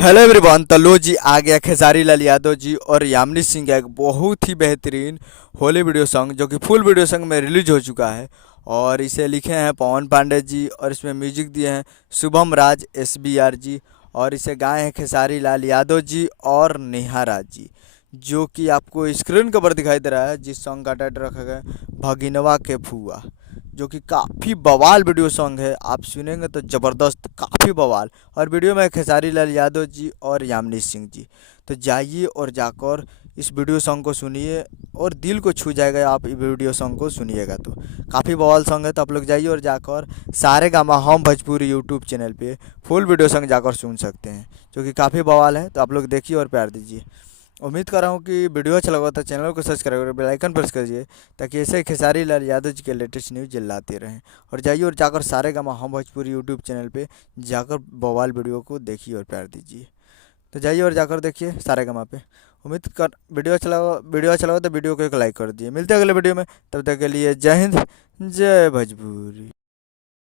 Hello everyone. तो लो जी आ गया खेसारी लाल यादव जी और यामिनी सिंह का एक बहुत ही बेहतरीन होली वीडियो सॉन्ग जो कि फुल वीडियो सॉन्ग में रिलीज हो चुका है। और इसे लिखे हैं पवन पांडे जी और इसमें म्यूजिक दिए हैं शुभम राज SBR जी। और इसे गाए हैं खेसारी लाल यादव जी और नेहा राज जी, जो कि आपको स्क्रीन के ऊपर दिखाई दे रहा है। जिस सॉन्ग का टाइटल रखा गया है भगिनवा के फुआ, जो कि काफ़ी बवाल वीडियो सॉन्ग है। आप सुनेंगे तो ज़बरदस्त, काफ़ी बवाल। और वीडियो में खेसारी लाल यादव जी और यामिनी सिंह जी। तो जाइए और जाकर इस वीडियो सॉन्ग को सुनिए और दिल को छू जाएगा। आप इस वीडियो सॉन्ग को सुनिएगा तो काफ़ी बवाल सॉन्ग है। तो आप लोग जाइए और जाकर सारे गामा हम भोजपुरी यूट्यूब चैनल पे फुल वीडियो सॉन्ग जाकर सुन सकते हैं, जो कि काफ़ी बवाल है। तो आप लोग देखिए और प्यार दीजिए। उम्मीद कर रहा हूँ कि वीडियो अच्छा लगा तो चैनल को सब्सक्राइब और बेल आइकन प्रेस करिए, ताकि ऐसे ही खेसारी लाल यादव जी के लेटेस्ट न्यूज़ लाते रहें। और जाइए और जाकर सारे गामा हम भोजपुरी यूट्यूब चैनल पे जाकर बवाल वीडियो को देखिए और प्यार दीजिए। तो जाइए और जाकर देखिए सारे गामा पे। उम्मीद कर वीडियो अच्छा लगा तो वीडियो को एक लाइक कर दिए। मिलते हैं अगले वीडियो में, तब तक के लिए जय हिंद, जय भोजपुरी।